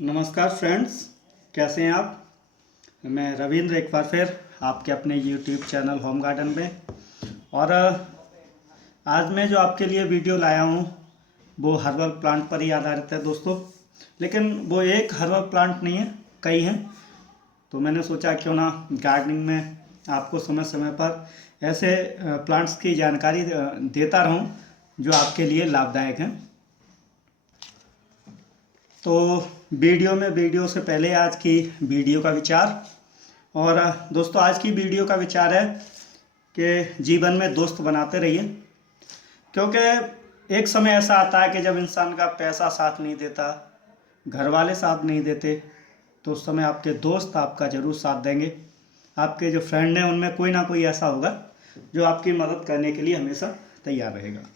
नमस्कार फ्रेंड्स, कैसे हैं आप। मैं रविंद्र एक बार फिर आपके अपने यूट्यूब चैनल होम गार्डन में। और आज मैं जो आपके लिए वीडियो लाया हूँ वो हर्बल प्लांट पर ही आधारित है दोस्तों। लेकिन वो एक हर्बल प्लांट नहीं है, कई हैं। तो मैंने सोचा क्यों ना गार्डनिंग में आपको समय समय पर ऐसे प्लांट्स की जानकारी देता रहूं जो आपके लिए लाभदायक हैं। तो वीडियो से पहले आज की वीडियो का विचार। और दोस्तों, आज की वीडियो का विचार है कि जीवन में दोस्त बनाते रहिए, क्योंकि एक समय ऐसा आता है कि जब इंसान का पैसा साथ नहीं देता, घर वाले साथ नहीं देते, तो उस समय आपके दोस्त आपका ज़रूर साथ देंगे। आपके जो फ्रेंड हैं उनमें कोई ना कोई ऐसा होगा जो आपकी मदद करने के लिए हमेशा तैयार रहेगा।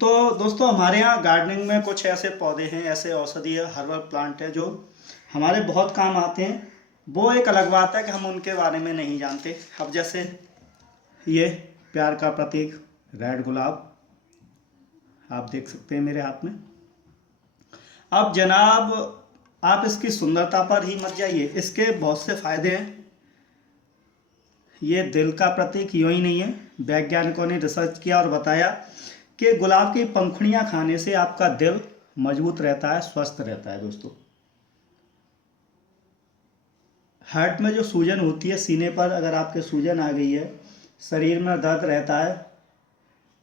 तो दोस्तों, हमारे यहाँ गार्डनिंग में कुछ ऐसे पौधे हैं, ऐसे औषधीय हर्बल प्लांट हैं जो हमारे बहुत काम आते हैं। वो एक अलग बात है कि हम उनके बारे में नहीं जानते। अब जैसे ये प्यार का प्रतीक रेड गुलाब आप देख सकते हैं मेरे हाथ में। अब जनाब, आप इसकी सुंदरता पर ही मत जाइए, इसके बहुत से फायदे हैं। ये दिल का प्रतीक यूं ही नहीं है, वैज्ञानिकों ने रिसर्च किया और बताया कि गुलाब की पंखुड़ियां खाने से आपका दिल मजबूत रहता है, स्वस्थ रहता है दोस्तों। हार्ट में जो सूजन होती है, सीने पर अगर आपके सूजन आ गई है, शरीर में दर्द रहता है,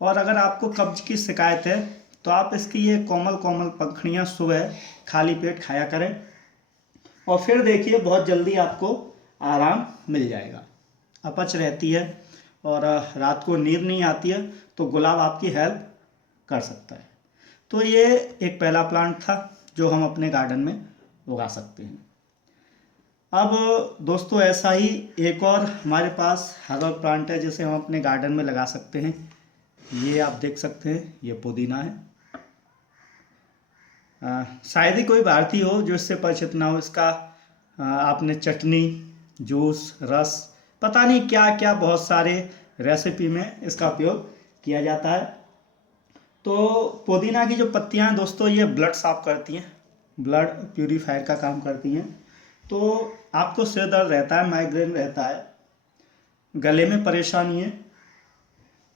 और अगर आपको कब्ज की शिकायत है, तो आप इसकी ये कोमल कोमल पंखुड़ियां सुबह खाली पेट खाया करें और फिर देखिए बहुत जल्दी आपको आराम मिल जाएगा। अपच रहती है और रात को नींद नहीं आती है, तो गुलाब आपकी हेल्प कर सकता है। तो ये एक पहला प्लांट था जो हम अपने गार्डन में उगा सकते हैं। अब दोस्तों, ऐसा ही एक और हमारे पास हर्बल प्लांट है जिसे हम अपने गार्डन में लगा सकते हैं। ये आप देख सकते हैं, ये पुदीना है। शायद ही कोई भारतीय हो जो इससे परिचित ना हो। इसका आपने चटनी, जूस, रस, पता नहीं क्या क्या बहुत सारे रेसिपी में इसका उपयोग किया जाता है। तो पुदीना की जो पत्तियां हैं दोस्तों, ये ब्लड साफ करती हैं, ब्लड प्यूरीफायर का काम करती हैं। तो आपको सिर दर्द रहता है, माइग्रेन रहता है, गले में परेशानी है,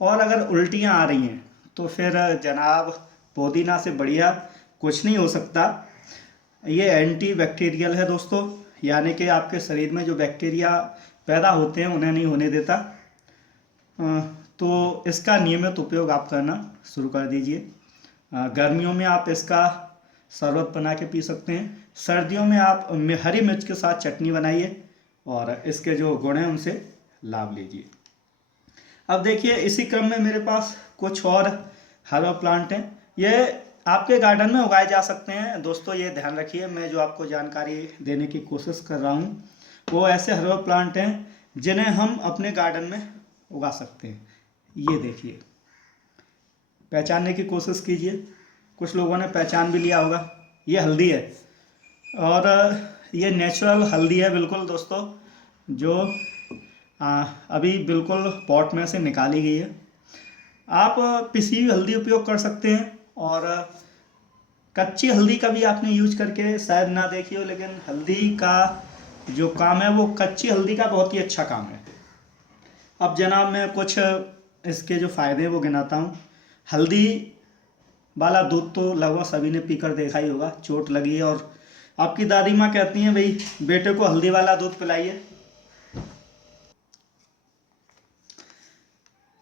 और अगर उल्टियां आ रही हैं, तो फिर जनाब पुदीना से बढ़िया कुछ नहीं हो सकता। ये एंटी बैक्टीरियल है दोस्तों, यानी कि आपके शरीर में जो बैक्टीरिया पैदा होते हैं उन्हें नहीं होने देता। तो इसका नियमित उपयोग आप करना शुरू कर दीजिए। गर्मियों में आप इसका शरबत बना के पी सकते हैं। सर्दियों में आप हरी मिर्च के साथ चटनी बनाइए और इसके जो गुण हैं उनसे लाभ लीजिए। अब देखिए, इसी क्रम में मेरे पास कुछ और हर्बल प्लांट हैं। ये आपके गार्डन में उगाए जा सकते हैं दोस्तों। ये ध्यान रखिए, मैं जो आपको जानकारी देने की कोशिश कर रहा हूँ वो ऐसे हर्बल प्लांट हैं जिन्हें हम अपने गार्डन में उगा सकते हैं। ये देखिए, पहचानने की कोशिश कीजिए। कुछ लोगों ने पहचान भी लिया होगा। ये हल्दी है, और ये नेचुरल हल्दी है बिल्कुल दोस्तों, जो अभी बिल्कुल पॉट में से निकाली गई है। आप पिसी हुई हल्दी उपयोग कर सकते हैं, और कच्ची हल्दी का भी आपने यूज करके शायद ना देखी हो, लेकिन हल्दी का जो काम है वो कच्ची हल्दी का बहुत ही अच्छा काम है। अब जनाब, मैं कुछ इसके जो फ़ायदे हैं वो गिनाता हूँ। हल्दी वाला दूध तो लगभग सभी ने पीकर देखा ही होगा। चोट लगी है और आपकी दादी माँ कहती हैं भाई बेटे को हल्दी वाला दूध पिलाइए।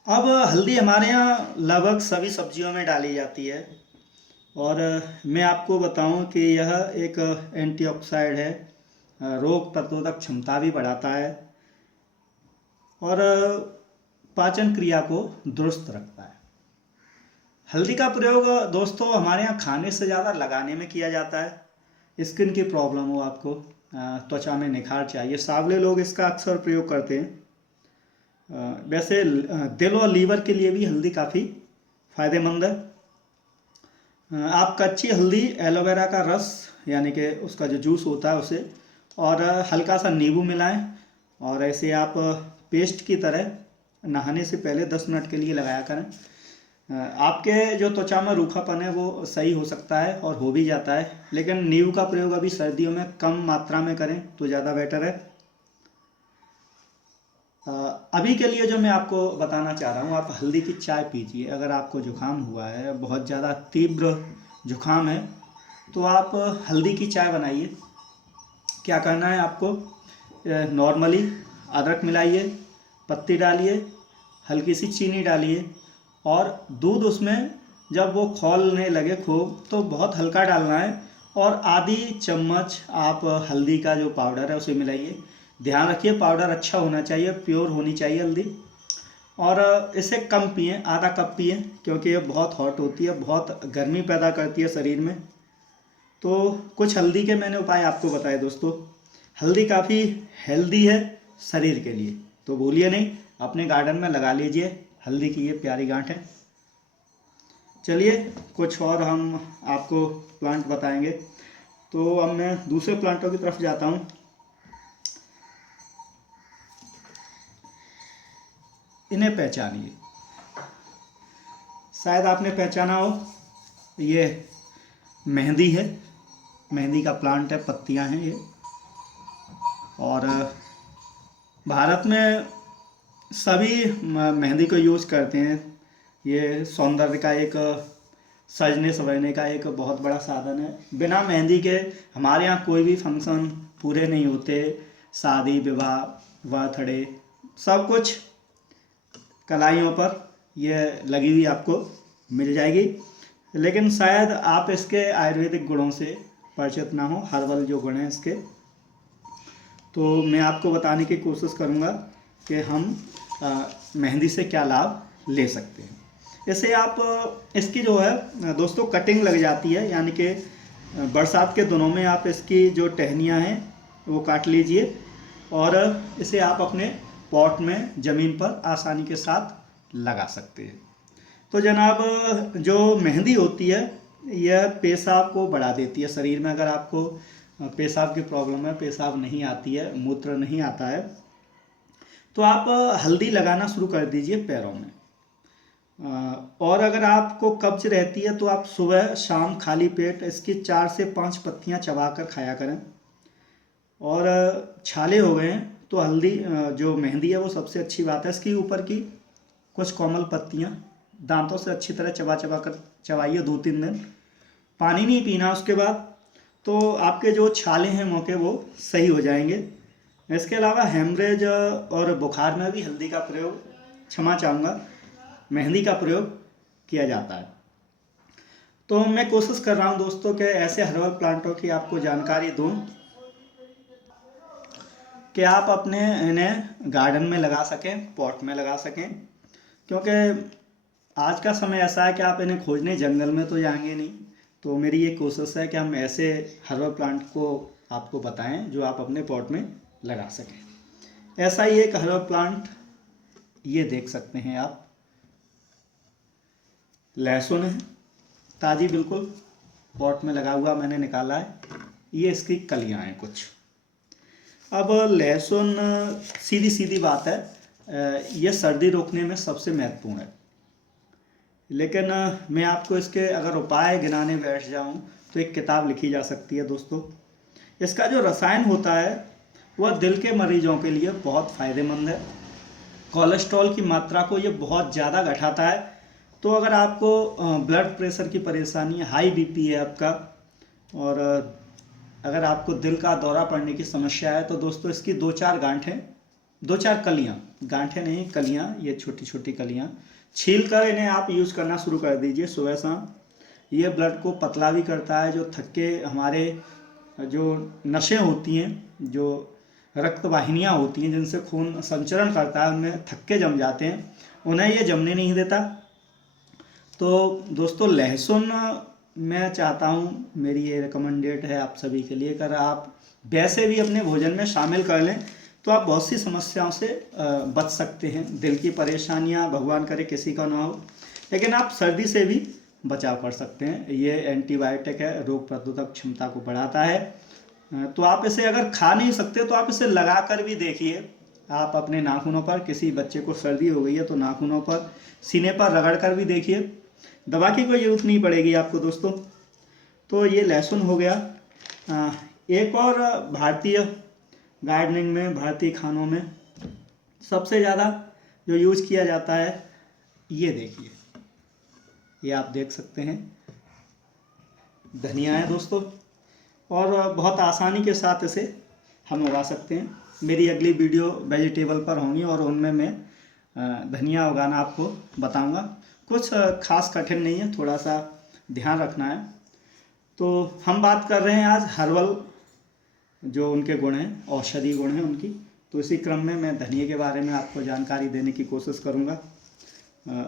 अब हल्दी हमारे यहाँ लगभग सभी सब्जियों में डाली जाती है, और मैं आपको बताऊं कि यह एक एंटीऑक्सीडेंट है, रोग प्रतिरोधक क्षमता भी बढ़ाता है, और पाचन क्रिया को दुरुस्त रखता है। हल्दी का प्रयोग दोस्तों हमारे यहाँ खाने से ज़्यादा लगाने में किया जाता है। स्किन की प्रॉब्लम हो आपको, त्वचा में निखार चाहिए, सांवले लोग इसका अक्सर प्रयोग करते हैं। वैसे दिल और लीवर के लिए भी हल्दी काफ़ी फायदेमंद है। आप कच्ची हल्दी, एलोवेरा का रस यानी कि उसका जो जूस होता है उसे, और हल्का सा नींबू मिलाएं, और ऐसे आप पेस्ट की तरह नहाने से पहले 10 मिनट के लिए लगाया करें। आपके जो त्वचा में रूखापन है वो सही हो सकता है और हो भी जाता है, लेकिन नींबू का प्रयोग अभी सर्दियों में कम मात्रा में करें तो ज़्यादा बेटर है। अ, अभी के लिए जो मैं आपको बताना चाह रहा हूँ, आप हल्दी की चाय पीजिए। अगर आपको जुकाम हुआ है, बहुत ज़्यादा तीव्र जुकाम है, तो आप हल्दी की चाय बनाइए। क्या करना है आपको, नॉर्मली अदरक मिलाइए, पत्ती डालिए, हल्की सी चीनी डालिए और दूध उसमें जब वो खौलने लगे खूब तो बहुत हल्का डालना है और आधी चम्मच आप हल्दी का जो पाउडर है उसे मिलाइए। ध्यान रखिए पाउडर अच्छा होना चाहिए, प्योर होनी चाहिए हल्दी। और इसे कम पिएं, आधा कप पिएं, क्योंकि ये बहुत हॉट होती है, बहुत गर्मी पैदा करती है शरीर में। तो कुछ हल्दी के मैंने उपाय आपको बताए दोस्तों। हल्दी काफ़ी हेल्दी है शरीर के लिए, तो भूलिए नहीं, अपने गार्डन में लगा लीजिए हल्दी की ये प्यारी गांठ है। चलिए कुछ और हम आपको प्लांट बताएंगे। तो अब मैं दूसरे प्लांटों की तरफ जाता हूँ। इन्हें पहचानिए, शायद आपने पहचाना हो, ये मेहंदी है, मेहंदी का प्लांट है, पत्तियां हैं ये। और भारत में सभी मेहंदी को यूज़ करते हैं। ये सौंदर्य का एक, सजने संवरने का एक बहुत बड़ा साधन है। बिना मेहंदी के हमारे यहाँ कोई भी फंक्शन पूरे नहीं होते। शादी विवाह बर्थडे सब कुछ कलाइयों पर ये लगी हुई आपको मिल जाएगी। लेकिन शायद आप इसके आयुर्वेदिक गुणों से परिचित ना हो, हर्बल जो गुण हैं इसके। तो मैं आपको बताने की कोशिश करूँगा कि हम मेहंदी से क्या लाभ ले सकते हैं। जैसे आप इसकी जो है दोस्तों कटिंग लग जाती है, यानी कि बरसात के दिनों में आप इसकी जो टहनियाँ हैं वो काट लीजिए और इसे आप अपने पॉट में ज़मीन पर आसानी के साथ लगा सकते हैं। तो जनाब, जो मेहंदी होती है यह पेशाब को बढ़ा देती है शरीर में। अगर आपको पेशाब की प्रॉब्लम है, पेशाब नहीं आती है, मूत्र नहीं आता है, तो आप हल्दी लगाना शुरू कर दीजिए पैरों में। और अगर आपको कब्ज रहती है तो आप सुबह शाम खाली पेट इसकी 4 से 5 पत्तियां चबा कर खाया करें। और छाले हो गए हैं तो हल्दी जो मेहंदी है वो सबसे अच्छी बात है। इसकी ऊपर की कुछ कोमल पत्तियां दांतों से अच्छी तरह चबा चबा कर चबाइए 2-3 दिन। पानी नहीं पीना उसके बाद, तो आपके जो छाले हैं मुँह के वो सही हो जाएंगे। इसके अलावा हेमरेज और बुखार में भी हल्दी का प्रयोग, क्षमा चाहूँगा, मेहंदी का प्रयोग किया जाता है। तो मैं कोशिश कर रहा हूँ दोस्तों कि ऐसे हर्बल प्लांटों की आपको जानकारी दूँ कि आप अपने इन्हें गार्डन में लगा सकें, पॉट में लगा सकें। क्योंकि आज का समय ऐसा है कि आप इन्हें खोजने जंगल में तो जाएंगे नहीं। तो मेरी ये कोशिश है कि हम ऐसे हर्बल प्लांट को आपको बताएं जो आप अपने पॉट में लगा सकें। ऐसा ही एक हर्बल प्लांट ये देख सकते हैं आप, लहसुन है, ताज़ी बिल्कुल, पॉट में लगा हुआ मैंने निकाला है। ये इसकी कलियां हैं कुछ। अब लहसुन, सीधी सीधी बात है, ये सर्दी रोकने में सबसे महत्वपूर्ण है। लेकिन मैं आपको इसके अगर उपाय गिनाने बैठ जाऊं तो एक किताब लिखी जा सकती है दोस्तों। इसका जो रसायन होता है वह दिल के मरीजों के लिए बहुत फ़ायदेमंद है। कोलेस्ट्रॉल की मात्रा को ये बहुत ज़्यादा घटाता है। तो अगर आपको ब्लड प्रेशर की परेशानी है, हाई बीपी है आपका, और अगर आपको दिल का दौरा पड़ने की समस्या है, तो दोस्तों इसकी 2-4 गांठें, 2-4 कलियां, गांठें नहीं कलियां, ये छोटी छोटी कलियां छील कर इन्हें आप यूज़ करना शुरू कर दीजिए सुबह शाम। ये ब्लड को पतला भी करता है। जो थक्के हमारे जो नसें होती हैं, जो रक्त वाहिनियाँ होती हैं जिनसे खून संचरण करता है, उनमें थक्के जम जाते हैं, उन्हें ये जमने नहीं देता। तो दोस्तों लहसुन मैं चाहता हूँ, मेरी ये रिकमेंडेड है आप सभी के लिए, अगर आप वैसे भी अपने भोजन में शामिल कर लें तो आप बहुत सी समस्याओं से बच सकते हैं। दिल की परेशानियाँ भगवान करे किसी का ना हो, लेकिन आप सर्दी से भी बचाव कर सकते हैं। ये एंटीबायोटिक है, रोग प्रतिरोधक क्षमता को बढ़ाता है। तो आप इसे अगर खा नहीं सकते तो आप इसे लगा कर भी देखिए, आप अपने नाखूनों पर, किसी बच्चे को सर्दी हो गई है तो नाखूनों पर, सीने पर रगड़ कर भी देखिए, दवा की कोई ज़रूरत नहीं पड़ेगी आपको दोस्तों। तो ये लहसुन हो गया। एक और भारतीय गार्डनिंग में, भारतीय खानों में सबसे ज़्यादा जो यूज किया जाता है, ये देखिए, ये आप देख सकते हैं, धनिया है दोस्तों। और बहुत आसानी के साथ इसे हम उगा सकते हैं। मेरी अगली वीडियो वेजिटेबल पर होंगी और उनमें मैं धनिया उगाना आपको बताऊंगा। कुछ खास कठिन नहीं है, थोड़ा सा ध्यान रखना है। तो हम बात कर रहे हैं आज हर्बल जो उनके गुण हैं, औषधि गुण हैं उनकी। तो इसी क्रम में मैं धनिया के बारे में आपको जानकारी देने की कोशिश करूंगा।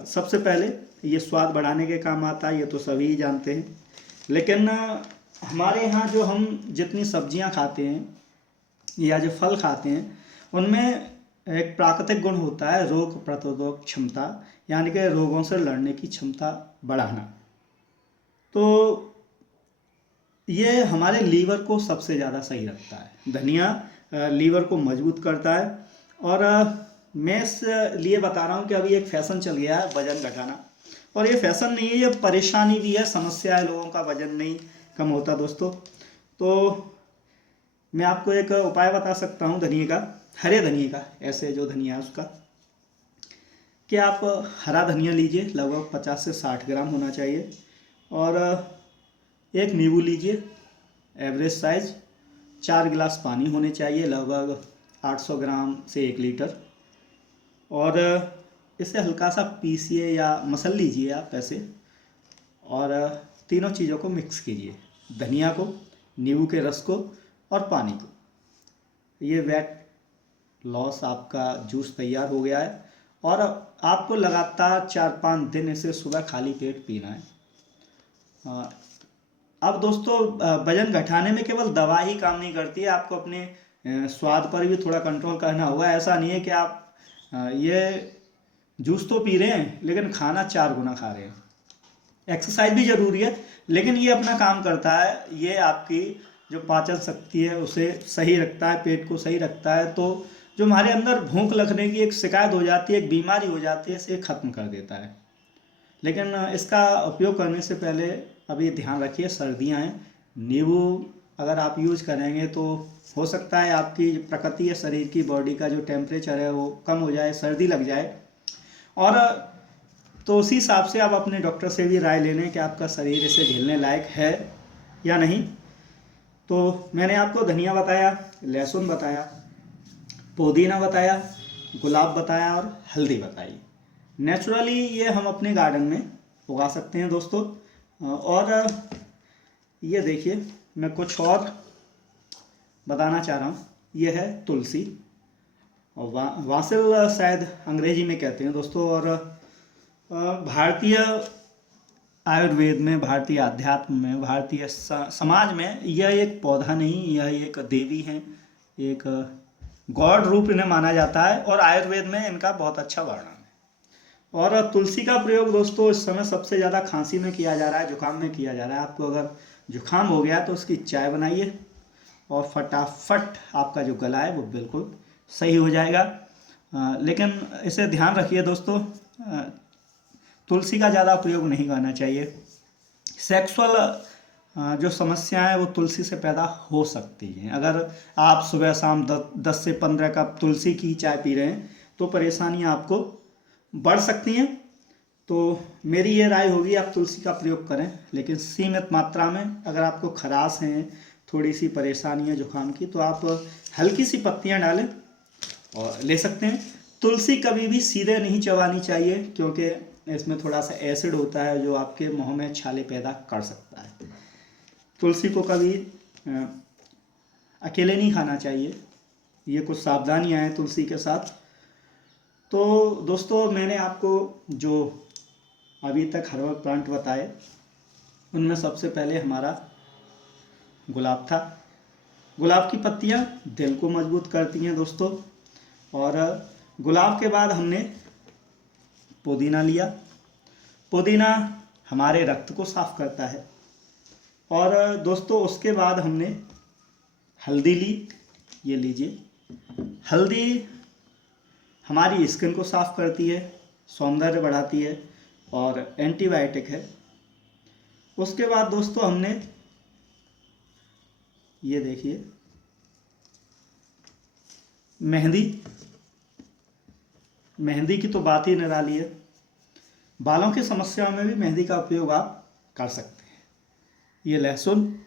सबसे पहले ये स्वाद बढ़ाने के काम आता है, ये तो सभी ही जानते हैं। लेकिन हमारे यहाँ जो हम जितनी सब्जियाँ खाते हैं या जो फल खाते हैं, उनमें एक प्राकृतिक गुण होता है रोग प्रतिरोधक क्षमता, यानी कि रोगों से लड़ने की क्षमता बढ़ाना। तो ये हमारे लीवर को सबसे ज़्यादा सही रखता है। धनिया लीवर को मजबूत करता है। और मैं इसलिए बता रहा हूँ कि अभी एक फैशन चल गया है वज़न घटाना, और ये फैशन नहीं है, ये परेशानी भी है, समस्या है, लोगों का वज़न नहीं कम होता दोस्तों। तो मैं आपको एक उपाय बता सकता हूँ धनिया का, हरे धनिया का, ऐसे जो धनिया है उसका, कि आप हरा धनिया लीजिए, लगभग 50 से 60 ग्राम होना चाहिए। और एक नींबू लीजिए एवरेज साइज, 4 गिलास पानी होने चाहिए, लगभग 800 ग्राम से 1 लीटर। और इसे हल्का सा पीसिए या मसल लीजिए आप ऐसे, और तीनों चीज़ों को मिक्स कीजिए, धनिया को, नींबू के रस को और पानी को। ये वेट लॉस आपका जूस तैयार हो गया है। और आपको लगातार 4-5 दिन इसे सुबह खाली पेट पीना है। अब दोस्तों, वजन घटाने में केवल दवा ही काम नहीं करती है, आपको अपने स्वाद पर भी थोड़ा कंट्रोल करना होगा। ऐसा नहीं है कि आप ये जूस तो पी रहे हैं लेकिन खाना 4 गुना खा रहे हैं। एक्सरसाइज भी ज़रूरी है, लेकिन ये अपना काम करता है, ये आपकी जो पाचन शक्ति है उसे सही रखता है, पेट को सही रखता है। तो जो हमारे अंदर भूख लगने की एक शिकायत हो जाती है, एक बीमारी हो जाती है, इसे ख़त्म कर देता है। लेकिन इसका उपयोग करने से पहले अभी ध्यान रखिए, सर्दियाँ हैं, नींबू अगर आप यूज करेंगे तो हो सकता है आपकी प्रकृति या शरीर की बॉडी का जो टेम्परेचर है वो कम हो जाए, सर्दी लग जाए। और तो उसी हिसाब से आप अपने डॉक्टर से भी राय ले लें कि आपका शरीर इसे झेलने लायक है या नहीं। तो मैंने आपको धनिया बताया, लहसुन बताया, पुदीना बताया, गुलाब बताया और हल्दी बताई। नेचुरली ये हम अपने गार्डन में उगा सकते हैं दोस्तों। और ये देखिए, मैं कुछ और बताना चाह रहा हूँ। ये है तुलसी, और वासिल शायद अंग्रेजी में कहते हैं दोस्तों। और भारतीय आयुर्वेद में, भारतीय अध्यात्म में, भारतीय समाज में यह एक पौधा नहीं, यह एक देवी है, एक गॉड रूप इन्हें माना जाता है। और आयुर्वेद में इनका बहुत अच्छा वर्णन है। और तुलसी का प्रयोग दोस्तों इस समय सबसे ज़्यादा खांसी में किया जा रहा है, जुकाम में किया जा रहा है। आपको अगर जुकाम हो गया तो उसकी चाय बनाइए और फटाफट आपका जो गला है वो बिल्कुल सही हो जाएगा। लेकिन इसे ध्यान रखिए दोस्तों, तुलसी का ज़्यादा प्रयोग नहीं करना चाहिए। सेक्सुअल जो समस्याएं वो तुलसी से पैदा हो सकती हैं। अगर आप सुबह शाम 10 से 15 कप तुलसी की चाय पी रहे हैं तो परेशानियां आपको बढ़ सकती हैं। तो मेरी ये राय होगी, आप तुलसी का प्रयोग करें, लेकिन सीमित मात्रा में। अगर आपको खराश हैं, थोड़ी सी परेशानी है जुकाम की, तो आप हल्की सी पत्तियां डालें और ले सकते हैं। तुलसी कभी भी सीधे नहीं चबानी चाहिए, क्योंकि इसमें थोड़ा सा एसिड होता है जो आपके मुंह में छाले पैदा कर सकता है। तुलसी को कभी अकेले नहीं खाना चाहिए। ये कुछ सावधानियां हैं तुलसी के साथ। तो दोस्तों, मैंने आपको जो अभी तक हर्बल प्लांट बताए, उनमें सबसे पहले हमारा गुलाब था। गुलाब की पत्तियां दिल को मजबूत करती हैं दोस्तों। और गुलाब के बाद हमने पुदीना लिया। पुदीना हमारे रक्त को साफ करता है। और दोस्तों उसके बाद हमने हल्दी ली, ये लीजिए। हल्दी हमारी स्किन को साफ करती है, सौंदर्य बढ़ाती है और एंटीबायोटिक है। उसके बाद दोस्तों हमने ये देखिए मेहंदी, मेहंदी की तो बात ही निराली है। बालों की समस्याओं में भी मेहंदी का उपयोग आप कर सकते हैं। ये लहसुन,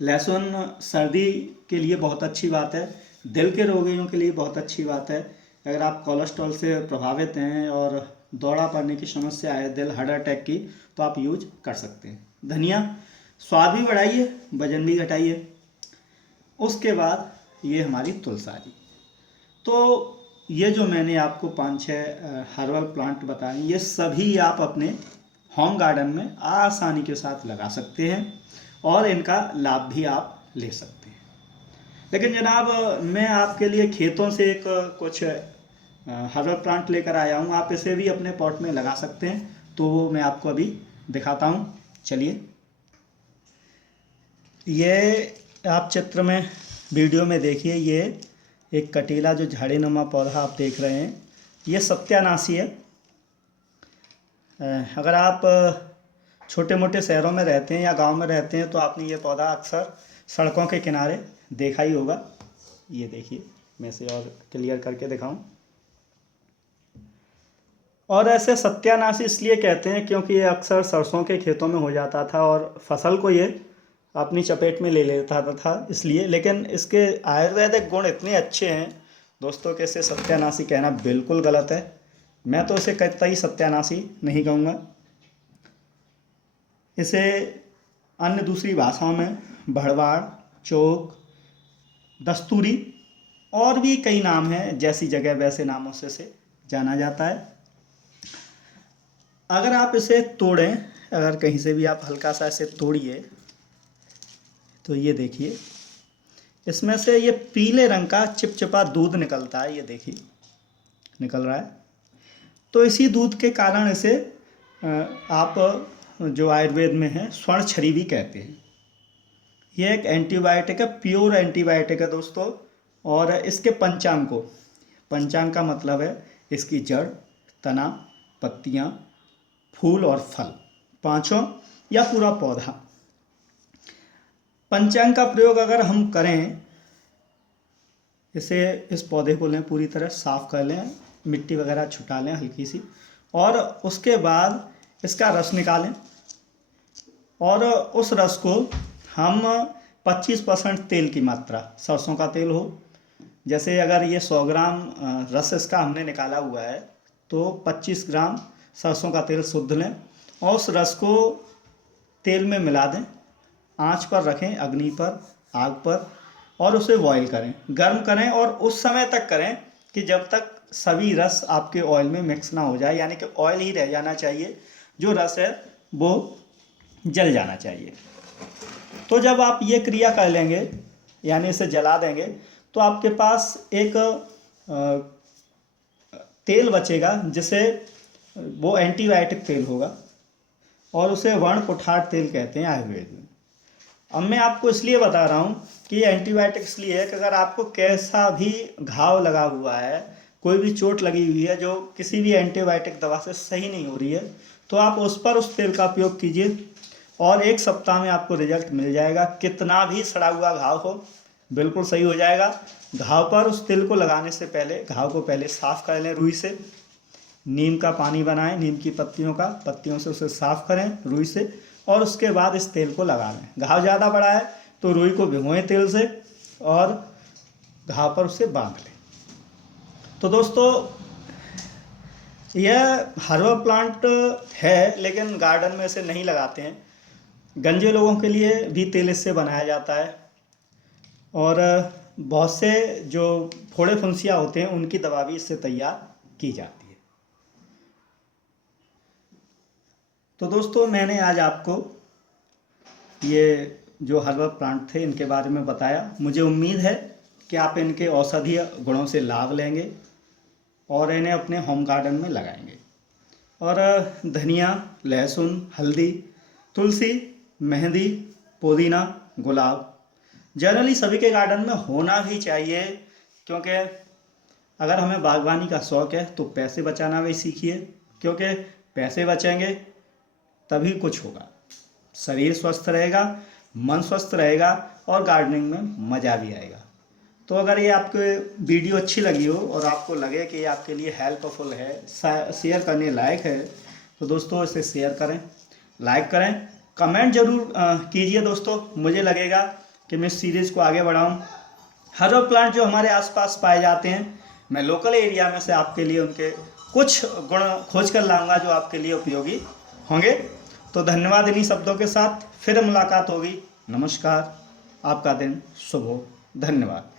लहसुन सर्दी के लिए बहुत अच्छी बात है, दिल के रोगियों के लिए बहुत अच्छी बात है। अगर आप कोलेस्ट्रॉल से प्रभावित हैं और दौरा पड़ने की समस्या है, दिल हार्ट अटैक की, तो आप यूज कर सकते हैं। धनिया स्वाद भी बढ़ाइए, वजन भी घटाइए। उसके बाद ये हमारी तुलसारी। तो ये जो मैंने आपको 5-6 हर्बल प्लांट बताए, ये सभी आप अपने होम गार्डन में आसानी के साथ लगा सकते हैं और इनका लाभ भी आप ले सकते हैं। लेकिन जनाब मैं आपके लिए खेतों से एक कुछ हर्बल प्लांट लेकर आया हूँ, आप इसे भी अपने पॉट में लगा सकते हैं। तो वो मैं आपको अभी दिखाता हूँ। चलिए, ये आप चित्र में, वीडियो में देखिए, ये एक कटीला जो झाड़ीनुमा पौधा आप देख रहे हैं, ये सत्यानाशी है। अगर आप छोटे मोटे शहरों में रहते हैं या गांव में रहते हैं तो आपने ये पौधा अक्सर सड़कों के किनारे देखा ही होगा। ये देखिए, मैं इसे और क्लियर करके दिखाऊं। और ऐसे सत्यानाशी इसलिए कहते हैं क्योंकि ये अक्सर सरसों के खेतों में हो जाता था और फसल को ये अपनी चपेट में ले लेता था इसलिए। लेकिन इसके आयुर्वेदिक गुण इतने अच्छे हैं दोस्तों कि इसे सत्यानाशी कहना बिल्कुल गलत है। मैं तो इसे कतई सत्यानाशी नहीं कहूँगा। इसे अन्य दूसरी भाषाओं में भड़वाड़, चौक, दस्तूरी और भी कई नाम हैं, जैसी जगह वैसे नामों से इसे जाना जाता है। अगर आप इसे तोड़ें, अगर कहीं से भी आप हल्का सा इसे तोड़िए तो ये देखिए, इसमें से ये पीले रंग का चिपचिपा दूध निकलता है। ये देखिए निकल रहा है। तो इसी दूध के कारण इसे आप जो आयुर्वेद में है स्वर्ण छरी भी कहते हैं। ये एक एंटीबायोटिक है, प्योर एंटीबायोटिक है दोस्तों। और इसके पंचांग को, पंचांग का मतलब है इसकी जड़, तना, पत्तियां, फूल और फल, पांचों या पूरा पौधा। पंचांग का प्रयोग अगर हम करें, इस पौधे को लें, पूरी तरह साफ कर लें, मिट्टी वगैरह छुटा लें हल्की सी, और उसके बाद इसका रस निकालें और उस रस को हम 25% तेल की मात्रा, सरसों का तेल हो, जैसे अगर ये 100 ग्राम रस इसका हमने निकाला हुआ है तो 25 ग्राम सरसों का तेल शुद्ध लें और उस रस को तेल में मिला दें, आंच पर रखें, अग्नि पर, आग पर, और उसे बॉईल करें, गर्म करें। और उस समय तक करें कि जब तक सभी रस आपके ऑयल में मिक्स ना हो जाए, यानी कि ऑयल ही रह जाना चाहिए, जो रस है वो जल जाना चाहिए। तो जब आप ये क्रिया कर लेंगे, यानी इसे जला देंगे, तो आपके पास एक तेल बचेगा जिसे वो एंटीबायोटिक तेल होगा और उसे वर्ण कुठार तेल कहते हैं आयुर्वेद में। अब मैं आपको इसलिए बता रहा हूँ कि ये एंटीबायोटिक इसलिए है कि अगर आपको कैसा भी घाव लगा हुआ है, कोई भी चोट लगी हुई है जो किसी भी एंटीबायोटिक दवा से सही नहीं हो रही है, तो आप उस पर उस तेल का उपयोग कीजिए और 1 सप्ताह में आपको रिजल्ट मिल जाएगा। कितना भी सड़ा हुआ घाव हो, बिल्कुल सही हो जाएगा। घाव पर उस तेल को लगाने से पहले घाव को पहले साफ़ कर लें रुई से, नीम का पानी बनाएं, नीम की पत्तियों से उसे साफ़ करें रुई से, और उसके बाद इस तेल को लगा लें। घाव ज़्यादा बड़ा है तो रुई को भिगोएं तेल से और घाव पर उसे बांध लें। तो दोस्तों यह हर्बल प्लांट है, लेकिन गार्डन में इसे नहीं लगाते हैं। गंजे लोगों के लिए भी तेल इससे बनाया जाता है और बहुत से जो फोड़े फुंसियाँ होते हैं उनकी दवा भी इससे तैयार की जाती है। तो दोस्तों मैंने आज आपको ये जो हर्बल प्लांट थे इनके बारे में बताया। मुझे उम्मीद है कि आप इनके औषधीय गुणों से लाभ लेंगे और इन्हें अपने होम गार्डन में लगाएंगे। और धनिया, लहसुन, हल्दी, तुलसी, मेहंदी, पुदीना, गुलाब जनरली सभी के गार्डन में होना भी चाहिए, क्योंकि अगर हमें बागवानी का शौक़ है तो पैसे बचाना भी सीखिए, क्योंकि पैसे बचेंगे तभी कुछ होगा। शरीर स्वस्थ रहेगा, मन स्वस्थ रहेगा और गार्डनिंग में मज़ा भी आएगा। तो अगर ये आपको वीडियो अच्छी लगी हो और आपको लगे कि ये आपके लिए हेल्पफुल है, शेयर करने लायक है, तो दोस्तों इसे शेयर करें, लाइक करें, कमेंट जरूर कीजिए दोस्तों। मुझे लगेगा कि मैं इस सीरीज़ को आगे बढ़ाऊँ। हर वो प्लांट जो हमारे आसपास पाए जाते हैं, मैं लोकल एरिया में से आपके लिए उनके कुछ गुण खोज कर लाऊंगा जो आपके लिए उपयोगी होंगे। तो धन्यवाद। इन्हीं शब्दों के साथ फिर मुलाकात होगी। नमस्कार, आपका दिन शुभ हो। धन्यवाद।